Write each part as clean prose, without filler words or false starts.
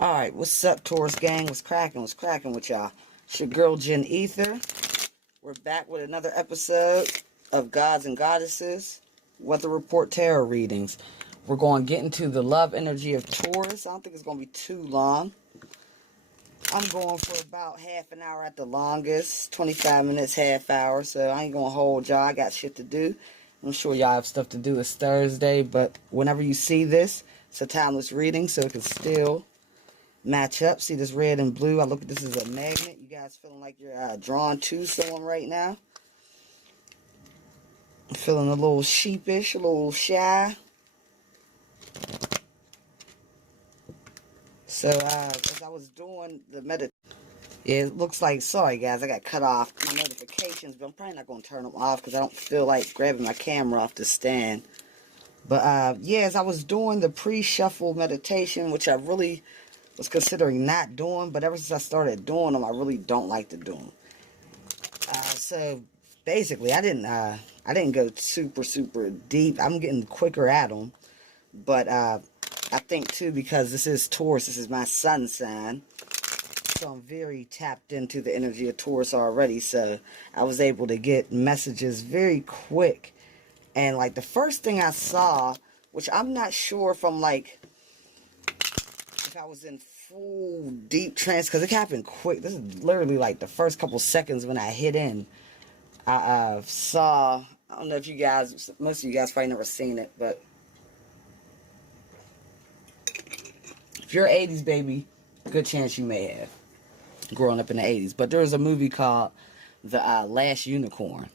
Alright, what's up, Taurus gang? What's cracking? What's cracking with y'all? It's your girl, Jen Ether. We're back with another episode of Gods and Goddesses Weather Report Tarot Readings. We're going to get into the love energy of Taurus. I don't think it's going to be too long. I'm going for about half an hour at the longest. 25 minutes, half hour. So I ain't going to hold y'all. I got shit to do. I'm sure y'all have stuff to do. It's Thursday. But whenever you see this, it's a timeless reading. So it can still match up. See this red and blue? I look at this as a magnet. You guys feeling like you're drawn to someone right now? I'm feeling a little sheepish, a little shy. So as I was doing the meditation, it looks like, sorry guys, I got cut off my notifications, but I'm probably not going to turn them off because I don't feel like grabbing my camera off the stand. But yeah, as I was doing the pre-shuffle meditation, which I really was considering not doing, but ever since I started doing them, I really don't like to do them. So basically, I didn't go super deep. I'm getting quicker at them, but I think too, because this is Taurus, this is my sun sign, so I'm very tapped into the energy of Taurus already. So I was able to get messages very quick, and like the first thing I saw, which I'm not sure from like if I was in full deep trance, because it happened quick. This is literally like the first couple seconds when I hit in. I saw, I don't know if you guys, most of you guys probably never seen it, but if you're an 80s baby, good chance you may have growing up in the 80s. But there was a movie called The Last Unicorn.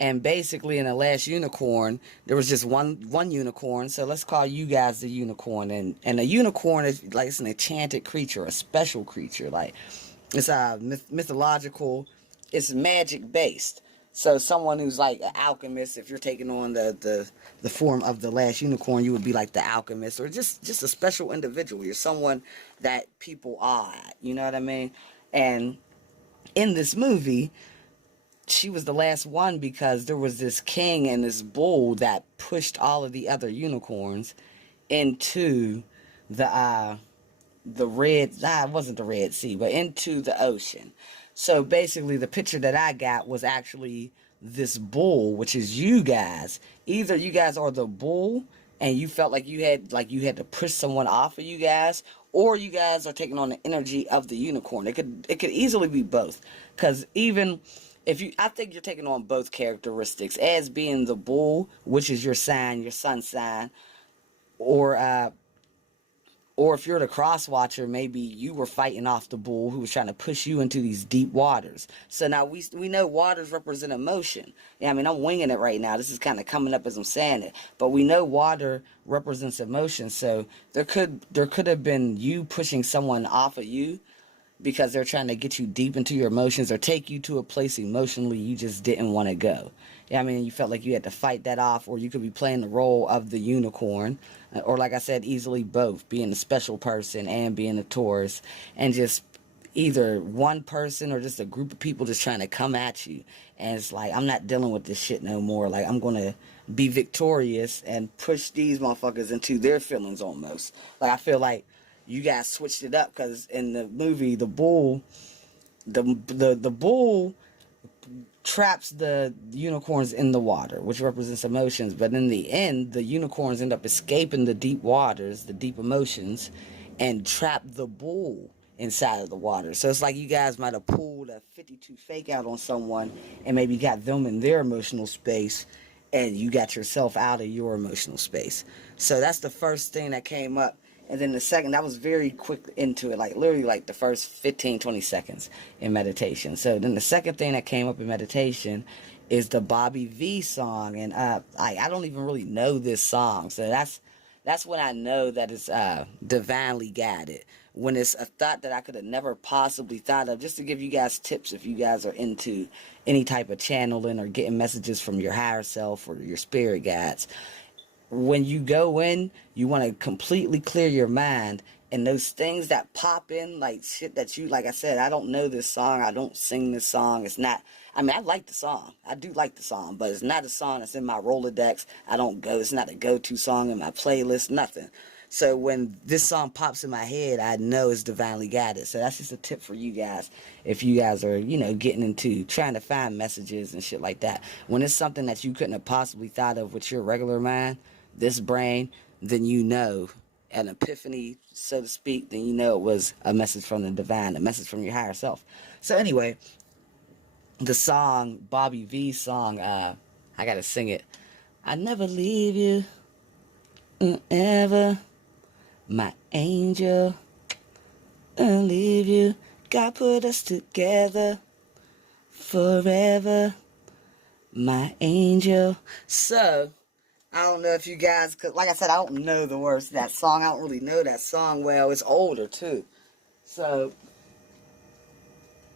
And basically in The Last Unicorn, there was just one unicorn. So let's call you guys the unicorn. And a unicorn is like, it's an enchanted creature, a special creature. Like, it's mythological, it's magic based. So someone who's like an alchemist, if you're taking on the form of the last unicorn, you would be like the alchemist, or just a special individual. You're someone that people awe at, you know what I mean? And in this movie, she was the last one because there was this king and this bull that pushed all of the other unicorns into the red, it wasn't the Red Sea, but into the ocean. So basically the picture that I got was actually this bull, which is you guys. Either you guys are the bull and you felt like you had to push someone off of you guys, or you guys are taking on the energy of the unicorn. It could easily be both, because even if you, I think you're taking on both characteristics as being the bull, which is your sign, your sun sign, or if you're the cross watcher, maybe you were fighting off the bull who was trying to push you into these deep waters. So now we know waters represent emotion. Yeah, I mean, I'm winging it right now. This is kind of coming up as I'm saying it. But we know water represents emotion. So there could have been you pushing someone off of you because they're trying to get you deep into your emotions or take you to a place emotionally you just didn't want to go. Yeah, I mean, you felt like you had to fight that off, or you could be playing the role of the unicorn, or like I said, easily both, being a special person and being a Taurus, and just either one person or just a group of people just trying to come at you. And it's like, I'm not dealing with this shit no more. Like, I'm going to be victorious and push these motherfuckers into their feelings almost. Like, I feel like you guys switched it up, because in the movie, the bull traps the unicorns in the water, which represents emotions. But in the end, the unicorns end up escaping the deep waters, the deep emotions, and trap the bull inside of the water. So it's like you guys might have pulled a 52 fake out on someone and maybe got them in their emotional space, and you got yourself out of your emotional space. So that's the first thing that came up. And then the second, I was very quick into it, like literally like the first 15, 20 seconds in meditation. So then the second thing that came up in meditation is the Bobby V song. And I don't even really know this song. So that's when I know that it's divinely guided. When it's a thought that I could have never possibly thought of. Just to give you guys tips if you guys are into any type of channeling or getting messages from your higher self or your spirit guides. When you go in, you want to completely clear your mind, and those things that pop in, like shit that you, like I said, I don't know this song, I don't sing this song, it's not, I mean, I like the song, I do like the song, but it's not a song that's in my Rolodex, it's not a go-to song in my playlist, nothing. So when this song pops in my head, I know it's divinely guided. So that's just a tip for you guys. If you guys are, you know, getting into trying to find messages and shit like that. When it's something that you couldn't have possibly thought of with your regular mind, this brain, then you know, an epiphany, so to speak, then you know it was a message from the divine, a message from your higher self. So anyway, the song, Bobby V's song, I gotta sing it. I never leave you, ever, my angel, I'll leave you. God put us together forever, my angel. So, I don't know if you guys, cause like I said, I don't know the words to that song. I don't really know that song well. It's older too. So,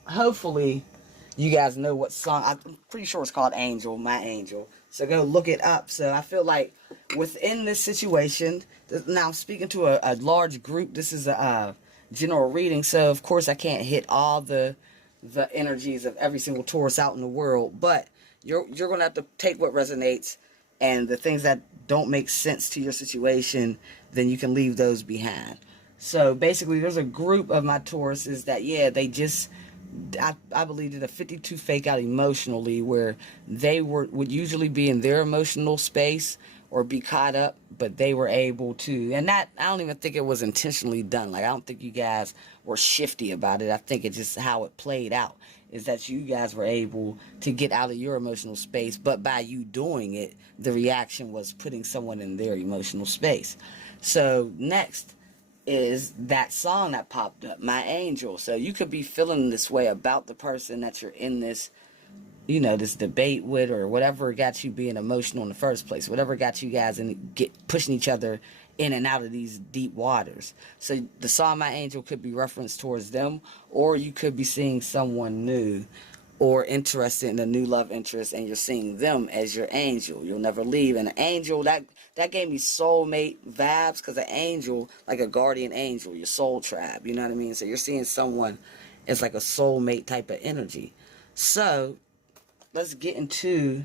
hopefully, you guys know what song. I'm pretty sure it's called Angel, My Angel. So go look it up. So I feel like within this situation, now I'm speaking to a large group. This is a general reading. So of course I can't hit all the energies of every single Taurus out in the world. But you're going to have to take what resonates, and the things that don't make sense to your situation, then you can leave those behind. So basically there's a group of my Tauruses that, yeah, they just... I believe did a 52 fake out emotionally, where they would usually be in their emotional space or be caught up, but they were able to, and that, I don't even think it was intentionally done. Like, I don't think you guys were shifty about it. I think it's just how it played out, is that you guys were able to get out of your emotional space, but by you doing it, the reaction was putting someone in their emotional space. So next is that song that popped up, My Angel. So you could be feeling this way about the person that you're in this, you know, this debate with, or whatever got you being emotional in the first place, whatever got you guys in, pushing each other in and out of these deep waters. So the song My Angel could be referenced towards them, or you could be seeing someone new or interested in a new love interest, and you're seeing them as your angel. You'll never leave. And an angel, that gave me soulmate vibes, because an angel, like a guardian angel, your soul tribe, you know what I mean? So you're seeing someone as like a soulmate type of energy. So let's get into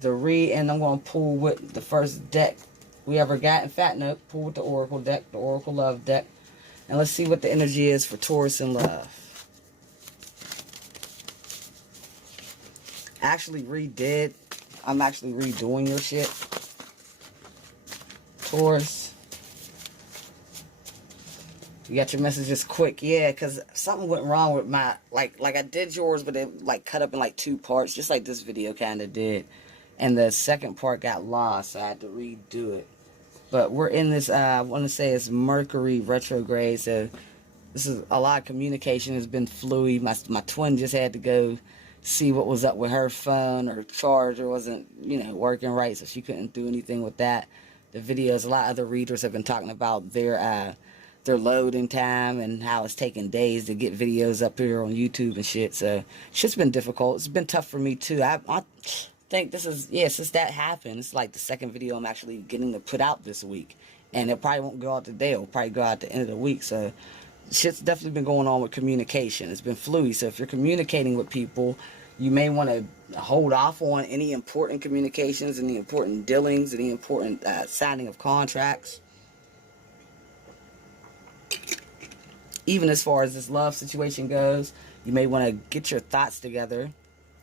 the read, and I'm going to pull with the first deck we ever got. In fact, no, pull with the Oracle deck, the Oracle Love deck, and let's see what the energy is for Taurus and love. Actually redid. I'm actually redoing your shit, Taurus. You got your messages quick, yeah, because something went wrong with my, like I did yours, but it like cut up in like 2 parts, just like this video kind of did, and the second part got lost, so I had to redo it. But we're in this, I want to say it's Mercury retrograde, so this is a lot of communication has been fluid. My twin just had to go see what was up with her phone. Her charger wasn't, you know, working right, so she couldn't do anything with that. The videos, a lot of other readers have been talking about their loading time and how it's taking days to get videos up here on YouTube and shit. So shit's been difficult. It's been tough for me too. I think this is, yeah, since that happened, it's like the second video I'm actually getting to put out this week, and it probably won't go out today. It'll probably go out at the end of the week. So shit's definitely been going on with communication. It's been fluid. So if you're communicating with people, you may want to hold off on any important communications, any important dealings, any important signing of contracts. Even as far as this love situation goes, you may want to get your thoughts together.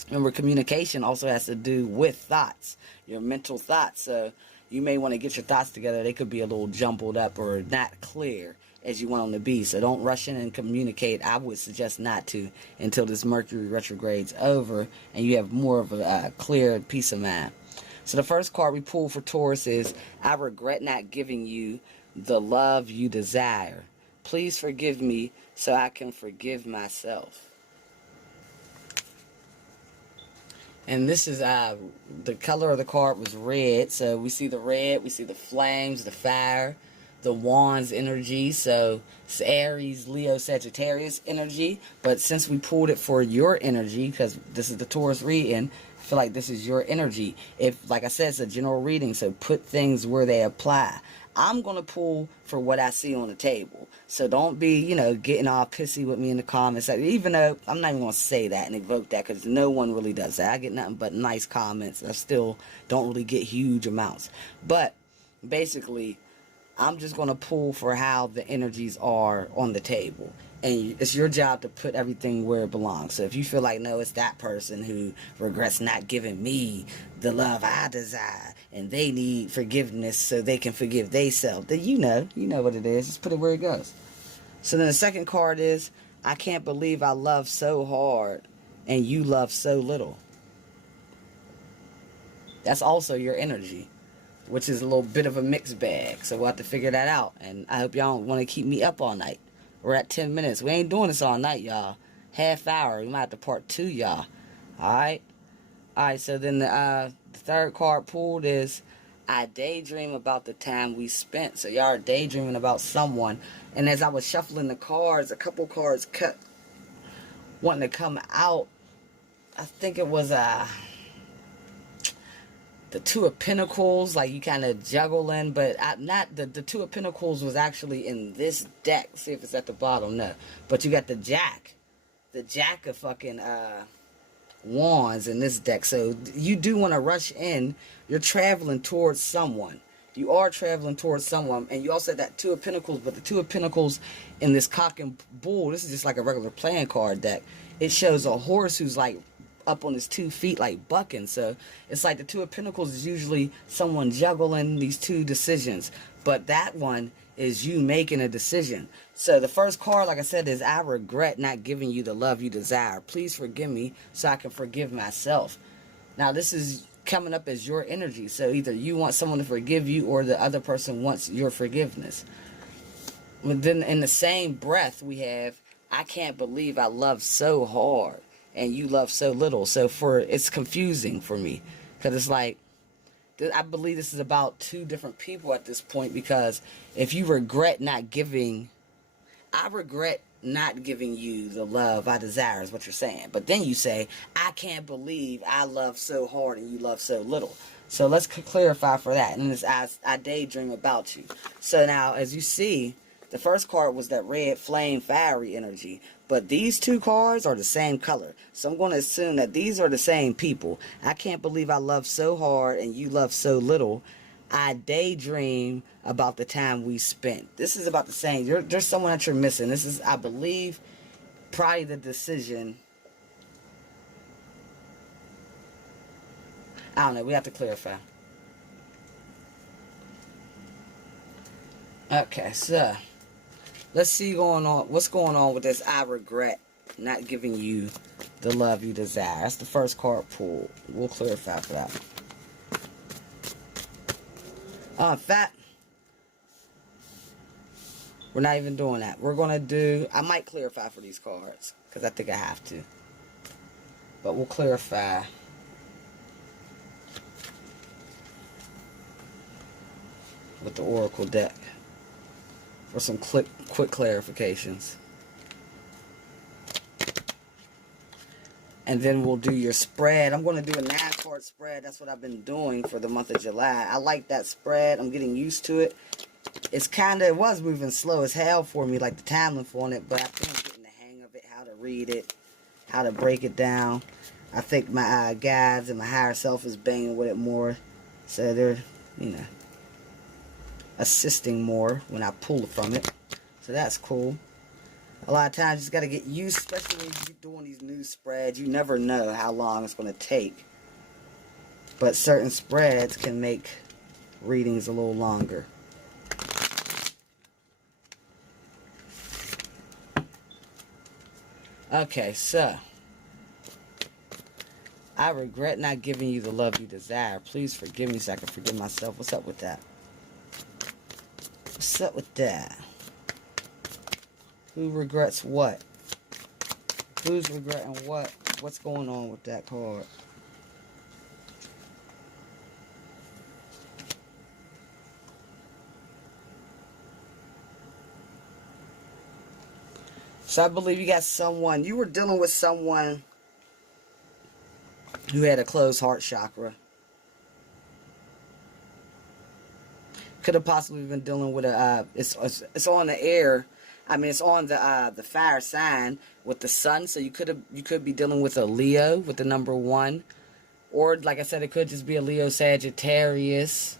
Remember, communication also has to do with thoughts, your mental thoughts. So you may want to get your thoughts together. They could be a little jumbled up or not clear as you want them to be. So don't rush in and communicate. I would suggest not to until this Mercury retrograde's over and you have more of a clear peace of mind. So the first card we pull for Taurus is, I regret not giving you the love you desire. Please forgive me so I can forgive myself. And this is, the color of the card was red. So we see the red, we see the flames, the fire, the wands energy. So it's Aries, Leo, Sagittarius energy. But since we pulled it for your energy, because this is the Taurus reading, I feel like this is your energy. If, like I said, it's a general reading, so put things where they apply. I'm going to pull for what I see on the table. So don't be, you know, getting all pissy with me in the comments. Even though I'm not even going to say that and evoke that, because no one really does that. I get nothing but nice comments. I still don't really get huge amounts. But basically, I'm just going to pull for how the energies are on the table. And it's your job to put everything where it belongs. So if you feel like, no, it's that person who regrets not giving me the love I desire, and they need forgiveness so they can forgive themselves, then you know what it is. Just put it where it goes. So then the second card is, I can't believe I love so hard and you love so little. That's also your energy, which is a little bit of a mixed bag. So we'll have to figure that out. And I hope y'all don't want to keep me up all night. We're at 10 minutes. We ain't doing this all night, y'all. Half hour. We might have to part 2, y'all. Alright? Alright, so then the third card pulled is, I daydream about the time we spent. So y'all are daydreaming about someone. And as I was shuffling the cards, a couple cards kept wanting to come out. I think it was the Two of Pentacles, like you kind of juggling, but the Two of Pentacles was actually in this deck. See if it's at the bottom. No, but you got the Jack of fucking Wands in this deck. So you do want to rush in. You're traveling towards someone. You are traveling towards someone, and you also had that Two of Pentacles, but the Two of Pentacles in this Cock and Bull, this is just like a regular playing card deck. It shows a horse who's like up on his 2 feet, like bucking. So it's like the Two of Pentacles is usually someone juggling these two decisions, but that one is you making a decision. So the first card, like I said, is, I regret not giving you the love you desire. Please forgive me so I can forgive myself. Now this is coming up as your energy, so either you want someone to forgive you or the other person wants your forgiveness. But then in the same breath we have, I can't believe I love so hard and you love so little. So it's confusing for me, because it's like, I believe this is about two different people at this point, because if you regret not giving, I regret not giving you the love I desire is what you're saying. But then you say, I can't believe I love so hard and you love so little. So let's clarify for that. And this, I daydream about you. So now, as you see, the first card was that red flame fiery energy. But these two cards are the same color. So I'm going to assume that these are the same people. I can't believe I love so hard and you love so little. I daydream about the time we spent. This is about the same. There's someone that you're missing. This is, I believe, probably the decision. I don't know. We have to clarify. Okay, so let's see what's going on with this. I regret not giving you the love you desire. That's the first card pulled. We'll clarify for that. In fact, we're not even doing that. We're going to do, I might clarify for these cards, because I think I have to. But we'll clarify. With the Oracle deck. For some quick clarifications. And then we'll do your spread. I'm going to do a 9-card spread. That's what I've been doing for the month of July. I like that spread. I'm getting used to it. It was moving slow as hell for me, like the time limit on it. But I think I'm getting the hang of it, how to read it, how to break it down. I think my guides and my higher self is banging with it more. So they're, assisting more when I pull from it. So that's cool. A lot of times you just got to get used, especially when you're doing these new spreads. You never know how long it's going to take. But certain spreads can make readings a little longer. Okay, so I regret not giving you the love you desire. Please forgive me so I can forgive myself. What's up with that? What's up with that? Who regrets what? Who's regretting what? What's going on with that card? So I believe you got someone, you were dealing with someone who had a closed heart chakra. Could have possibly been dealing with a, it's on the air. I mean, it's on the fire sign with the sun. So you could be dealing with a Leo with the number 1. Or, like I said, it could just be a Leo Sagittarius.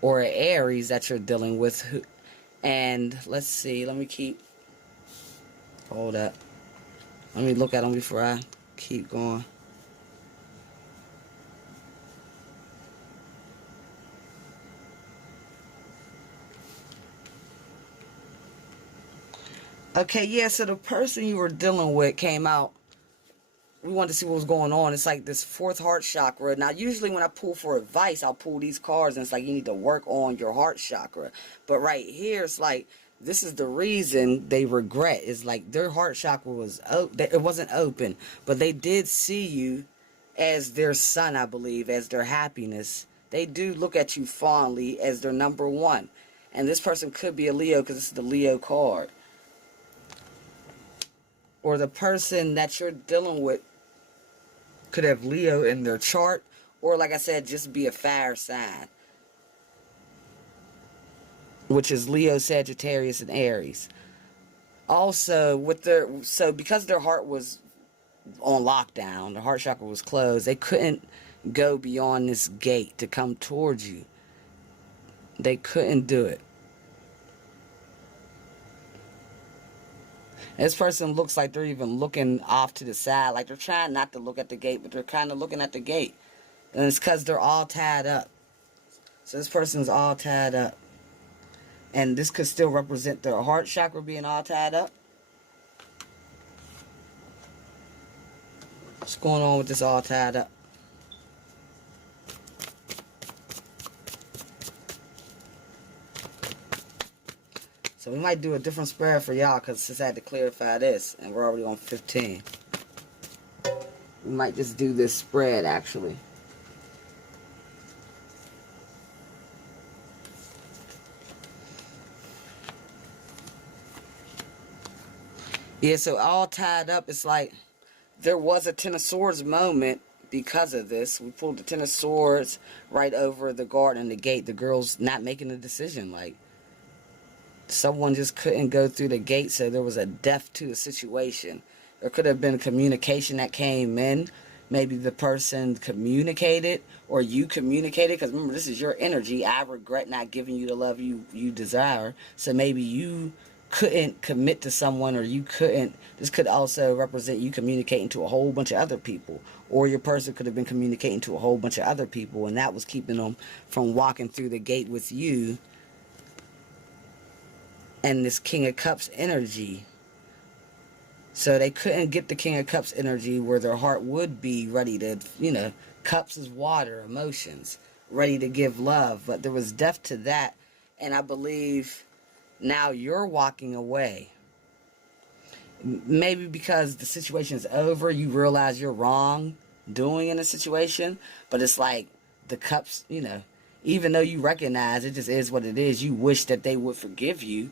or an Aries that you're dealing with. And let's see, hold up. Let me look at them before I keep going. Okay, yeah, so the person you were dealing with came out. We wanted to see what was going on. It's like this fourth heart chakra. Now, usually when I pull for advice, I'll pull these cards, and it's like you need to work on your heart chakra. But right here, it's like this is the reason they regret. It's like their heart chakra was it wasn't open, but they did see you as their son, I believe, as their happiness. They do look at you fondly as their number one. And this person could be a Leo because this is the Leo card. Or the person that you're dealing with could have Leo in their chart, or like I said, just be a fire sign, which is Leo, Sagittarius, and Aries. Also, because their heart was on lockdown, the heart chakra was closed, they couldn't go beyond this gate to come towards you. They couldn't do it. This person looks like they're even looking off to the side. Like they're trying not to look at the gate, but they're kind of looking at the gate. And it's because they're all tied up. So this person's all tied up. And this could still represent their heart chakra being all tied up. What's going on with this all tied up? So we might do a different spread for y'all because just had to clarify this. And we're already on 15. We might just do this spread actually. Yeah, so all tied up, it's like there was a Ten of Swords moment because of this. We pulled the Ten of Swords right over the garden and the gate. The girl's not making a decision. Like, someone just couldn't go through the gate, so there was a death to the situation. There could have been communication that came in. Maybe the person communicated or you communicated, because remember, this is your energy. I regret not giving you the love you desire. So maybe you couldn't commit to someone, or you couldn't. This could also represent you communicating to a whole bunch of other people, or your person could have been communicating to a whole bunch of other people, and that was keeping them from walking through the gate with you. And this King of Cups energy, so they couldn't get the King of Cups energy where their heart would be ready to, cups is water, emotions, ready to give love, but there was death to that. And I believe now you're walking away. Maybe because the situation is over, you realize you're wrong doing in a situation, but it's like the cups, even though you recognize it just is what it is, you wish that they would forgive you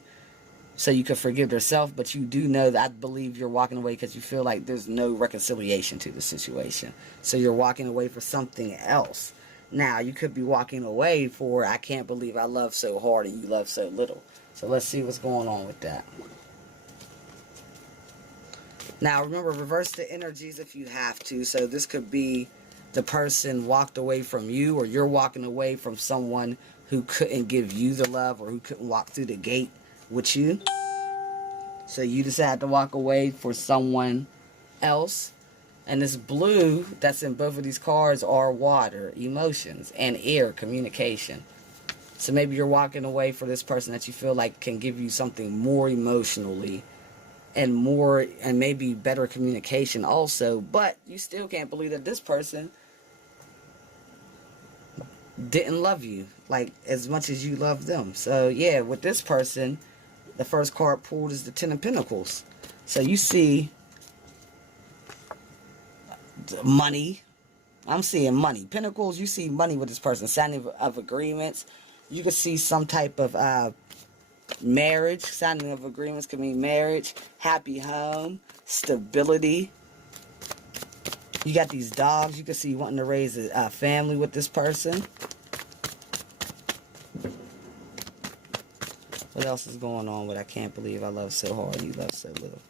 so you could forgive yourself, but you do know that I believe you're walking away because you feel like there's no reconciliation to the situation. So you're walking away for something else. Now, you could be walking away for, I can't believe I love so hard and you love so little. So let's see what's going on with that. Now, remember, reverse the energies if you have to. So this could be the person walked away from you, or you're walking away from someone who couldn't give you the love, or who couldn't walk through the gate with you. So you decide to walk away for someone else. And this blue that's in both of these cards are water, emotions, and air, communication. So maybe you're walking away for this person that you feel like can give you something more emotionally and maybe better communication also, but you still can't believe that this person didn't love you like as much as you love them. So yeah, with this person, the first card pulled is the Ten of Pentacles. So you see money. I'm seeing money. Pentacles, you see money with this person. Signing of agreements. You can see some type of marriage. Signing of agreements can mean marriage. Happy home. Stability. You got these dogs. You can see wanting to raise a family with this person. What else is going on with I can't believe I love so hard and you love so little?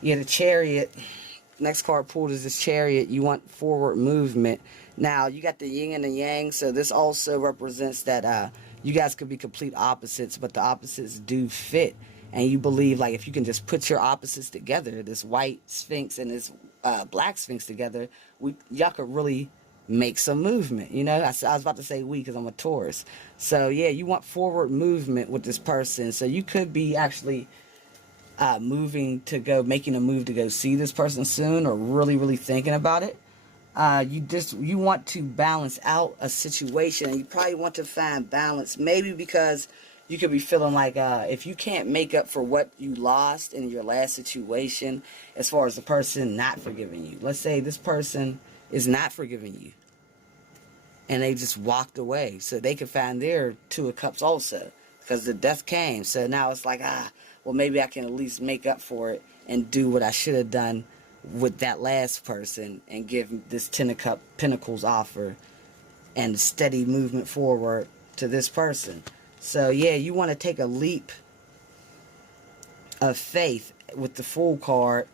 Yeah, the Chariot. next card pulled is this Chariot. You want forward movement. Now, you got the yin and the yang, so this also represents that you guys could be complete opposites, but the opposites do fit. And you believe, like, if you can just put your opposites together, this white Sphinx and this black Sphinx together, y'all could really make some movement. You know, I was about to say we because I'm a Taurus. So, yeah, you want forward movement with this person. So you could be actually making a move to go see this person soon, or really thinking about it. You want to balance out a situation, and you probably want to find balance, maybe because you could be feeling like if you can't make up for what you lost in your last situation, as far as the person not forgiving you. Let's say this person is not forgiving you, and they just walked away, so they could find their Two of Cups also, because the Death came. So now it's like, well, maybe I can at least make up for it and do what I should have done with that last person and give this Ten of Pentacles offer and steady movement forward to this person. So, yeah, you want to take a leap of faith with the Fool card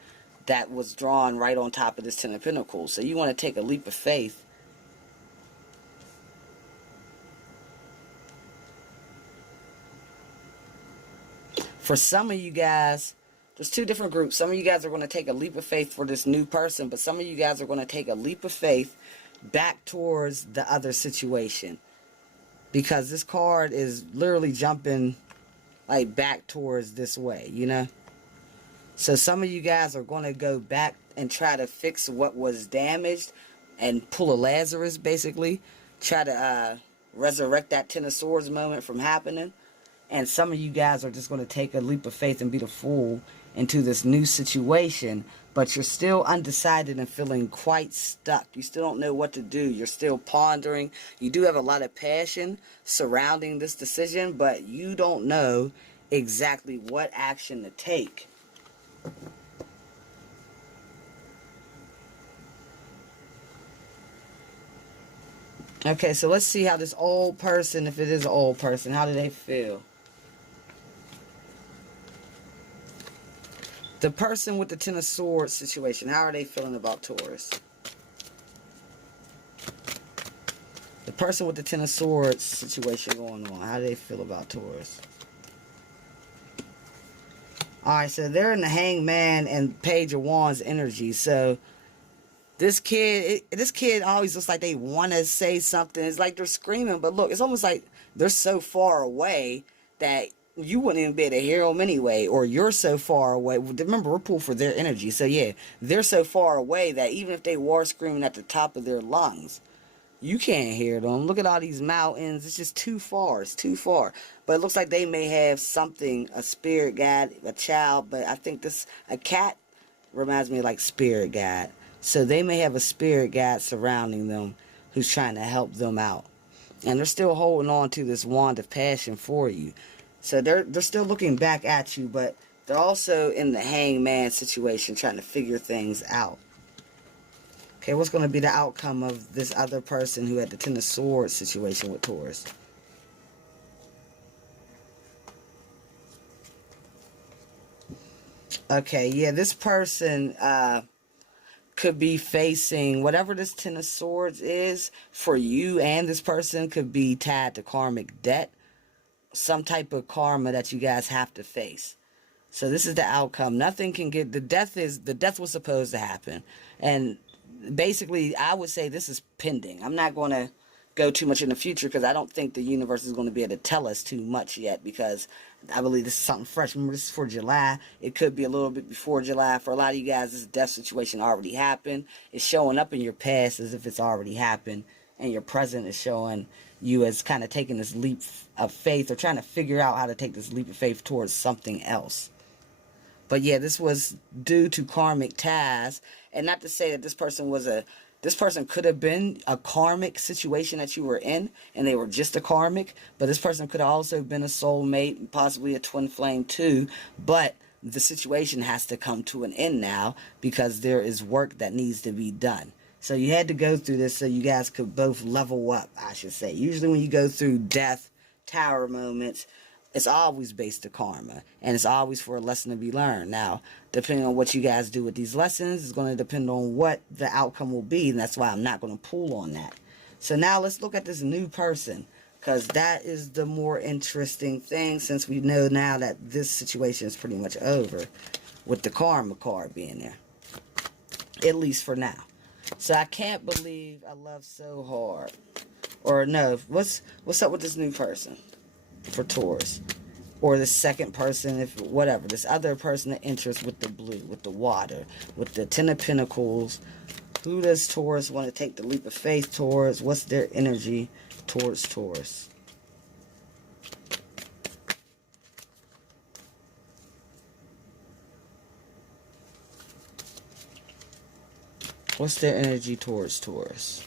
that was drawn right on top of this Ten of Pentacles. So you want to take a leap of faith. For some of you guys, there's two different groups. Some of you guys are going to take a leap of faith for this new person, but some of you guys are going to take a leap of faith back towards the other situation. Because this card is literally jumping like back towards this way, you know. So some of you guys are going to go back and try to fix what was damaged and pull a Lazarus, basically. Try to resurrect that Ten of Swords moment from happening. And some of you guys are just going to take a leap of faith and be the Fool into this new situation. But you're still undecided and feeling quite stuck. You still don't know what to do. You're still pondering. You do have a lot of passion surrounding this decision, but you don't know exactly what action to take. Okay, so let's see how this old person, if it is an old person, how do they feel? The person with the Ten of Swords situation, how are they feeling about Taurus? The person with the Ten of Swords situation going on, how do they feel about Taurus? Alright, so they're in the Hangman and Page of Wands energy. So this kid always looks like they want to say something. It's like they're screaming, but look, it's almost like they're so far away that you wouldn't even be able to hear them anyway, or you're so far away. Remember, we're pulled for their energy. So yeah, they're so far away that even if they were screaming at the top of their lungs, you can't hear them. Look at all these mountains. It's just too far. It's too far. But it looks like they may have something, a spirit guide, a child. But I think a cat reminds me of like spirit guide. So they may have a spirit guide surrounding them who's trying to help them out. And they're still holding on to this wand of passion for you. So they're still looking back at you, but they're also in the Hangman situation trying to figure things out. Okay, what's going to be the outcome of this other person who had the Ten of Swords situation with Taurus? Okay, yeah, this person could be facing whatever this Ten of Swords is for you, and this person could be tied to karmic debt. Some type of karma that you guys have to face. So this is the outcome. Nothing can get, the death was supposed to happen. And basically, I would say this is pending. I'm not going to go too much in the future because I don't think the universe is going to be able to tell us too much yet, because I believe this is something fresh. Remember, this is for July. It could be a little bit before July. For a lot of you guys, this death situation already happened. It's showing up in your past as if it's already happened, and your present is showing you as kind of taking this leap of faith, or trying to figure out how to take this leap of faith towards something else. But yeah, this was due to karmic ties. And not to say that this person could have been a karmic situation that you were in, and they were just a karmic. But this person could have also been a soulmate, possibly a twin flame too. But the situation has to come to an end now, because there is work that needs to be done. So you had to go through this so you guys could both level up, I should say. Usually when you go through death, tower moments, It's always based to karma, and it's always for a lesson to be learned. Now, depending on what you guys do with these lessons, is going to depend on what the outcome will be, and that's why I'm not going to pull on that. So now let's look at this new person, because that is the more interesting thing, since we know now that this situation is pretty much over with the karma card being there, at least for now. So I can't believe I love so hard. Or no, what's up with this new person for Taurus? Or the second person, if whatever, this other person that enters with the blue, with the water, with the Ten of Pentacles. Who does Taurus want to take the leap of faith towards? What's their energy towards Taurus? What's their energy towards Taurus?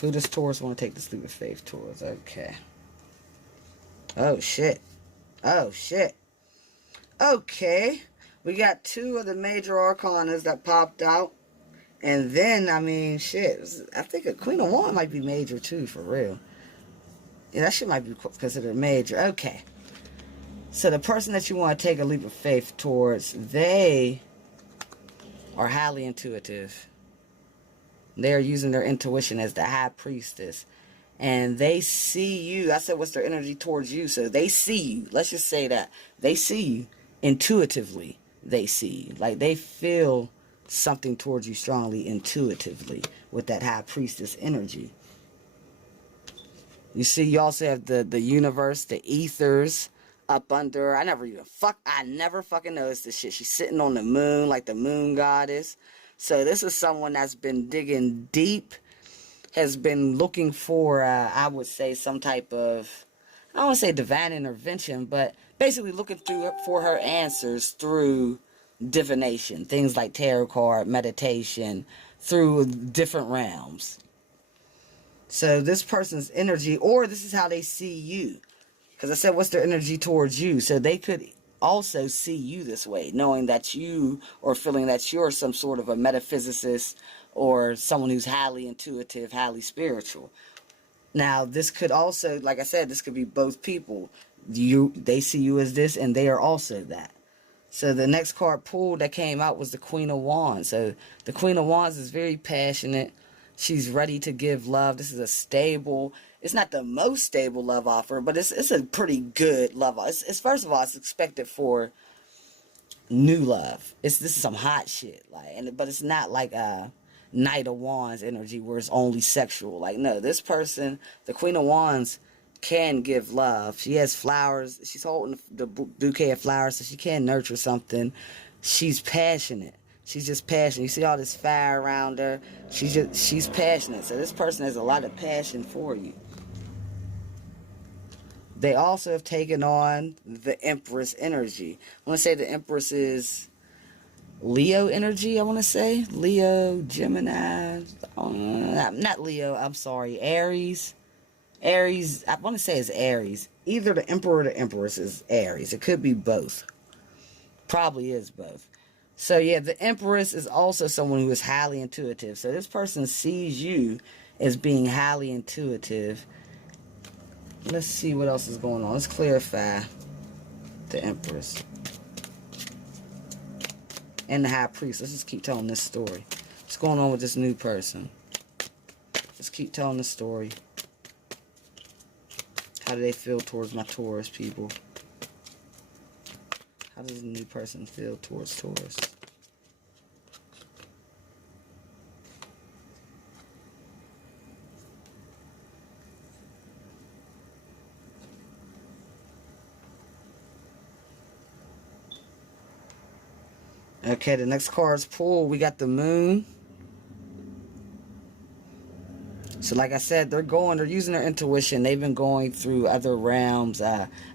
Who does Taurus want to take this leap of faith towards? Okay. Oh, shit. Oh, shit. Okay. We got two of the major arcanas that popped out. And then, I mean, shit. I think a Queen of Wands might be major, too, for real. Yeah, that shit might be considered major. Okay. So the person that you want to take a leap of faith towards, they are highly intuitive. They're using their intuition as the high priestess. And they see you. I said, what's their energy towards you? So they see you. Let's just say that. They see you intuitively. They see you. Like they feel something towards you strongly intuitively with that high priestess energy. You see, you also have the universe, the ethers up under. I never fucking noticed this shit. She's sitting on the moon like the moon goddess. So this is someone that's been digging deep, has been looking for, I would say, some type of, I don't want to say divine intervention, but basically looking through for her answers through divination, things like tarot card, meditation, through different realms. So this person's energy, or this is how they see you. Because I said, what's their energy towards you? So they could also see you this way, knowing that you, or feeling that you're some sort of a metaphysicist or someone who's highly intuitive, highly spiritual. Now, this could also, like I said, this could be both people. They see you as this, and they are also that. So the next card pulled that came out was the Queen of Wands. So the Queen of Wands is very passionate. She's ready to give love. This is a stable, it's not the most stable love offer, but it's a pretty good love offer. It's first of all, it's expected for new love. This is some hot shit, like, but it's not like a Knight of Wands energy where it's only sexual. Like, no, this person, the Queen of Wands, can give love. She has flowers. She's holding the bouquet of flowers, so she can nurture something. She's passionate. She's just passionate. You see all this fire around her. She's passionate. So this person has a lot of passion for you. They also have taken on the Empress energy. I want to say the Empress is Leo energy, I want to say. Leo, Gemini. Not Leo, I'm sorry. Aries. Aries, I want to say it's Aries. Either the Emperor or the Empress is Aries. It could be both. Probably is both. So yeah, the Empress is also someone who is highly intuitive. So this person sees you as being highly intuitive. Let's see what else is going on. Let's clarify the Empress and the High Priest. Let's just keep telling this story. What's going on with this new person? Let's keep telling the story. How do they feel towards my Taurus people? How does the new person feel towards Taurus? Okay, the next card's pulled. We got the Moon. So like I said, they're using their intuition. They've been going through other realms,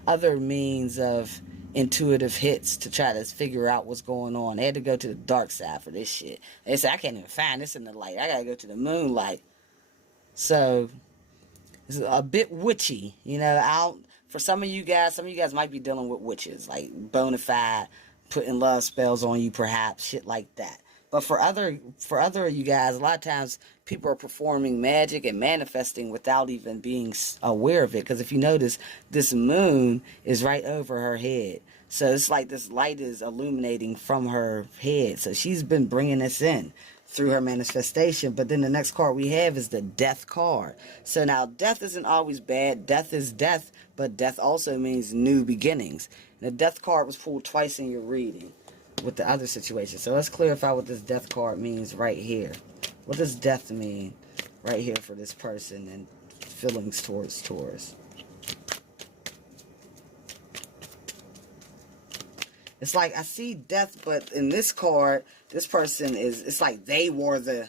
other means of intuitive hits to try to figure out what's going on. They had to go to the dark side for this shit. They said, I can't even find this in the light. I gotta go to the moonlight. So it's a bit witchy, you know. For some of you guys might be dealing with witches, like bona fide, putting love spells on you, perhaps, shit like that. But for other you guys, a lot of times people are performing magic and manifesting without even being aware of it. Because if you notice, this moon is right over her head. So it's like this light is illuminating from her head. So she's been bringing this in through her manifestation. But then the next card we have is the death card. So now death isn't always bad. Death is death, but death also means new beginnings. And the death card was pulled twice in your reading with the other situation. So let's clarify what this death card means right here. What does death mean right here for this person and feelings towards Taurus? It's like I see death, but in this card, this person is, it's like they were the,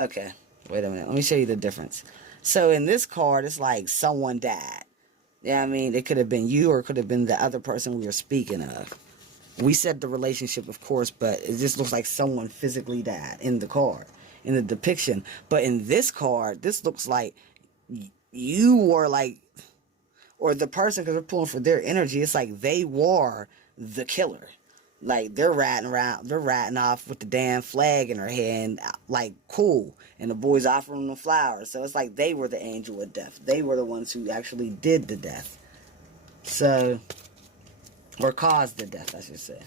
okay, wait a minute. Let me show you the difference. So in this card, it's like someone died. Yeah, I mean, it could have been you or it could have been the other person we were speaking of. We said the relationship, of course, but it just looks like someone physically died in the card, in the depiction. But in this card, this looks like you were like, or the person, because we're pulling for their energy, it's like they were the killer. Like they're riding around, they're riding off with the damn flag in her hand, like cool. And the boys offering them flowers. So it's like they were the angel of death. They were the ones who actually did the death. So, or caused the death, I should say.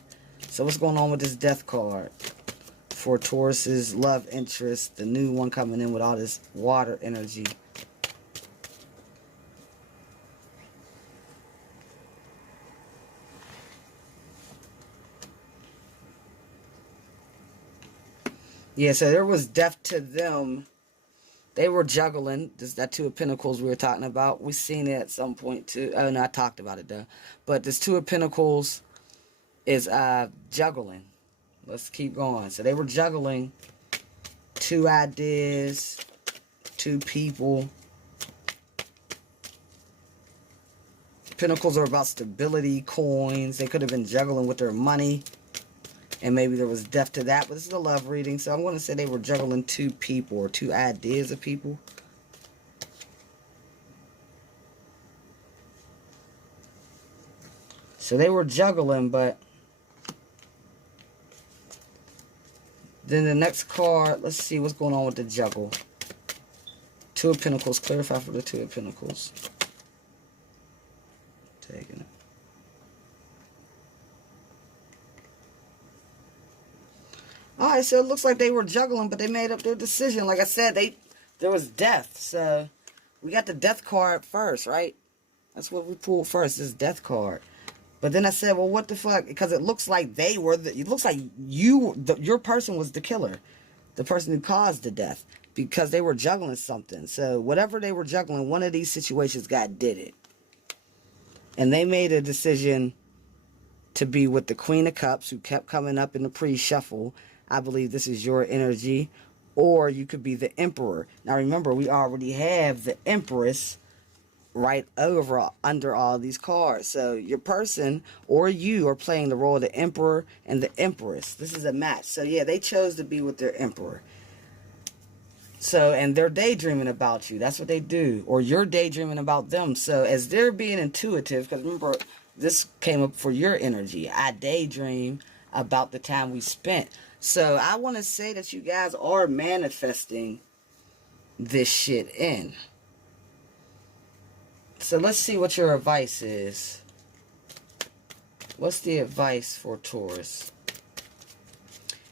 So what's going on with this death card for Taurus's love interest, the new one coming in with all this water energy? Yeah, so there was death to them. They were juggling. This that Two of Pentacles we were talking about. We seen it at some point too. Oh no, I talked about it though. But this Two of Pentacles is juggling. Let's keep going. So they were juggling two ideas, two people. Pentacles are about stability, coins. They could have been juggling with their money. And maybe there was death to that. But this is a love reading. So I'm going to say they were juggling two people or two ideas of people. So they were juggling, but then the next card, let's see what's going on with the juggle. Two of Pentacles. Clarify for the Two of Pentacles. Taking it. Alright, so it looks like they were juggling, but they made up their decision. Like I said, there was death. So we got the death card first, right? That's what we pulled first, this death card. But then I said, well, what the fuck? Because it looks like they were it looks like your person was the killer. The person who caused the death. Because they were juggling something. So whatever they were juggling, one of these situations, God did it. And they made a decision to be with the Queen of Cups, who kept coming up in the pre-shuffle. I believe this is your energy. Or you could be the Emperor. Now remember, we already have the Empress right over under all these cards. So your person or you are playing the role of the Emperor and the Empress. This is a match. So yeah, they chose to be with their Emperor. So, and they're daydreaming about you. That's what they do. Or you're daydreaming about them. So as they're being intuitive, because remember, this came up for your energy. I daydream about the time we spent. So I want to say that you guys are manifesting this shit in. So let's see what your advice is. What's the advice for Taurus?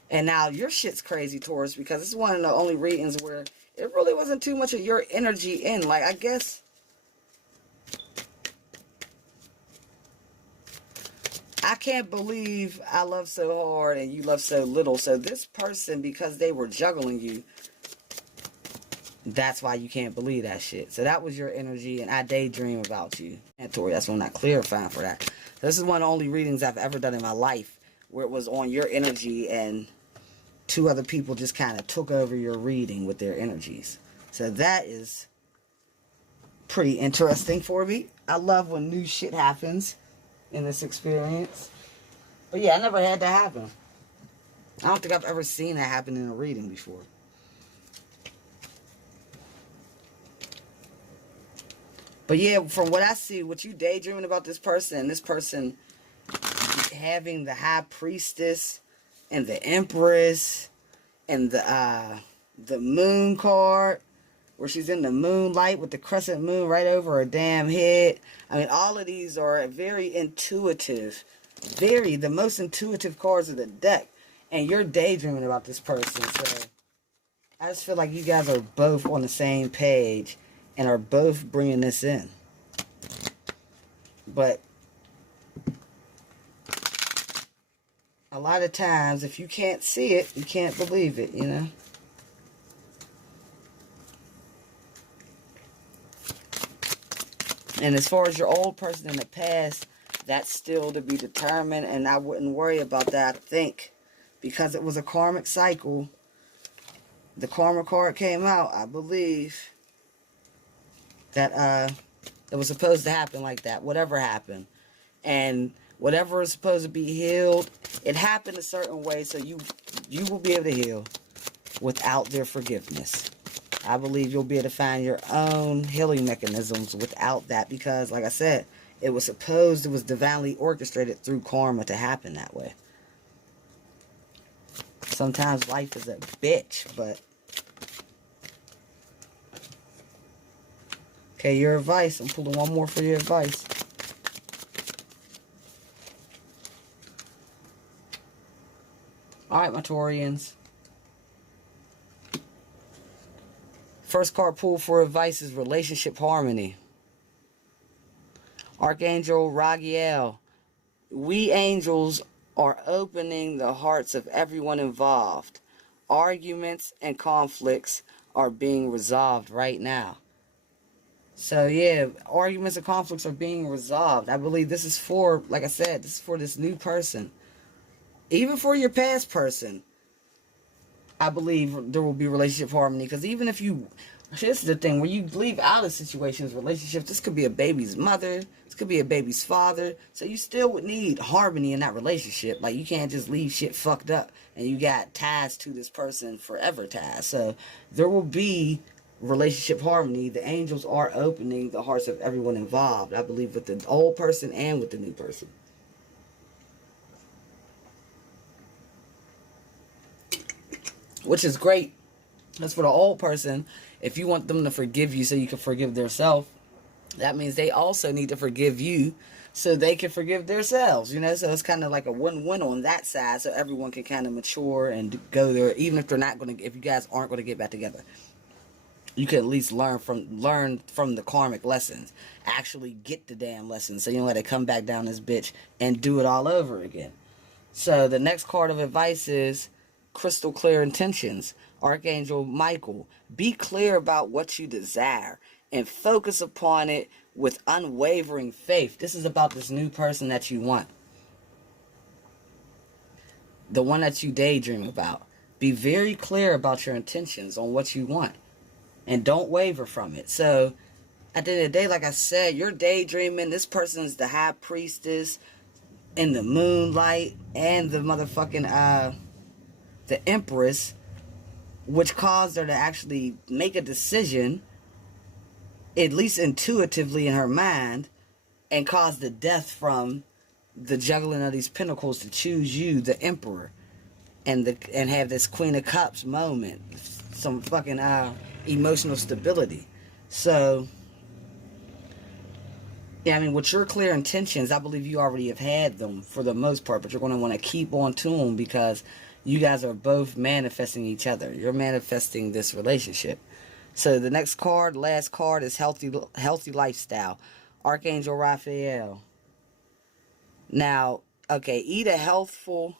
And now your shit's crazy, Taurus, because this is one of the only readings where it really wasn't too much of your energy in. Like, I guess I can't believe I love so hard and you love so little. So this person, because they were juggling you, that's why you can't believe that shit. So that was your energy, and I daydream about you. And Tori, that's why I'm not clarifying for that. This is one of the only readings I've ever done in my life where it was on your energy and two other people just kind of took over your reading with their energies. So that is pretty interesting for me. I love when new shit happens in this experience. But yeah, I never had that happen. I don't think I've ever seen that happen in a reading before. But yeah, from what I see, what you daydreaming about this person, and this person having the High Priestess and the Empress, And the moon card, where she's in the moonlight with the crescent moon right over her damn head. I mean, all of these are very intuitive. The most intuitive cards of the deck. And you're daydreaming about this person. So I just feel like you guys are both on the same page and are both bringing this in. But a lot of times, if you can't see it, you can't believe it, you know? And as far as your old person in the past, that's still to be determined, and I wouldn't worry about that. I think because it was a karmic cycle, the karma card came out, I believe that it was supposed to happen like that, whatever happened. And whatever is supposed to be healed, it happened a certain way, so you will be able to heal without their forgiveness. I believe you'll be able to find your own healing mechanisms without that, because, like I said, it was divinely orchestrated through karma to happen that way. Sometimes life is a bitch, but... Okay, your advice. I'm pulling one more for your advice. Alright, my Taurians. First card pulled for advice is relationship harmony. Archangel Ragiel. We angels are opening the hearts of everyone involved. Arguments and conflicts are being resolved right now. So yeah, arguments and conflicts are being resolved. I believe this is for, like I said, this is for this new person. Even for your past person, I believe there will be relationship harmony. Because even if you, this is the thing, when you leave out of situations, relationships, this could be a baby's mother, this could be a baby's father. So you still would need harmony in that relationship. Like, you can't just leave shit fucked up and you got ties to this person, forever ties. So there will be relationship harmony. The angels are opening the hearts of everyone involved. I believe with the old person and with the new person. Which is great. That's for the old person. If you want them to forgive you so you can forgive themselves, that means they also need to forgive you so they can forgive themselves. You know, so it's kind of like a win-win on that side, so everyone can kind of mature and go there, even if they're not going to, if you guys aren't going to get back together. You can at least learn from the karmic lessons. Actually get the damn lessons, so you don't let it come back down this bitch and do it all over again. So the next card of advice is crystal clear intentions. Archangel Michael, be clear about what you desire and focus upon it with unwavering faith. This is about this new person that you want. The one that you daydream about. Be very clear about your intentions on what you want. And don't waver from it. So, at the end of the day, like I said, you're daydreaming. This person's the high priestess in the moonlight and the motherfucking, the empress, which caused her to actually make a decision, at least intuitively in her mind, and caused the death from the juggling of these pentacles to choose you, the emperor, and have this Queen of Cups moment, some fucking emotional stability. So, yeah, I mean, with your clear intentions, I believe you already have had them for the most part, but you're going to want to keep on to them because you guys are both manifesting each other. You're manifesting this relationship. So the next card, last card, is healthy lifestyle. Archangel Raphael. Now, okay, eat a healthful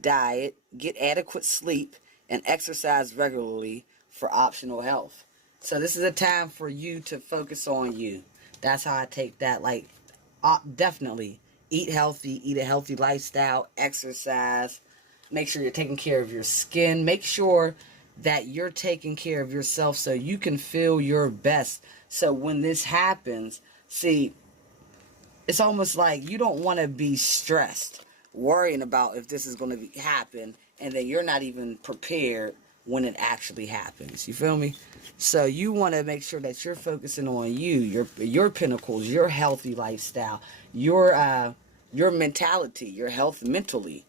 diet, get adequate sleep, and exercise regularly for optional health. So this is a time for you to focus on you. That's how I take that. Like, definitely eat healthy, eat a healthy lifestyle, exercise. Make sure you're taking care of your skin. Make sure that you're taking care of yourself so you can feel your best. So when this happens, see, it's almost like you don't want to be stressed, worrying about if this is going to happen, and then you're not even prepared when it actually happens. You feel me? So you want to make sure that you're focusing on you, your pinnacles, your healthy lifestyle, your mentality, your health mentally.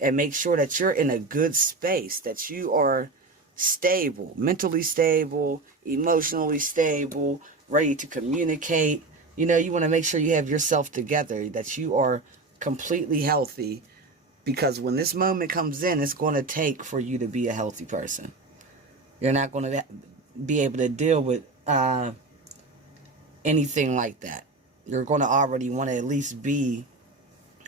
and make sure that you're in a good space, that you are stable, mentally stable, emotionally stable, ready to communicate. You know, you want to make sure you have yourself together, that you are completely healthy, because when this moment comes in, it's going to take for you to be a healthy person. You're not going to be able to deal with anything like that. You're going to already want to at least be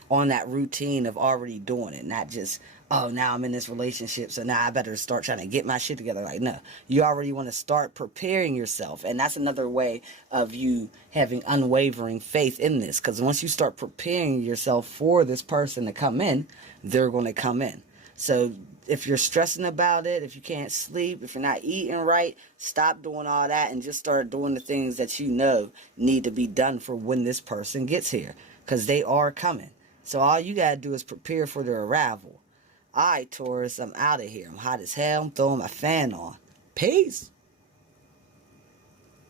on that routine of already doing it, not just, oh, now I'm in this relationship, so now I better start trying to get my shit together. Like, no, you already want to start preparing yourself. And that's another way of you having unwavering faith in this, because once you start preparing yourself for this person to come in, they're going to come in. So if you're stressing about it, if you can't sleep, if you're not eating right, stop doing all that and just start doing the things that you know need to be done for when this person gets here, because they are coming. So all you got to do is prepare for their arrival. All right, Taurus, I'm out of here. I'm hot as hell. I'm throwing my fan on. Peace.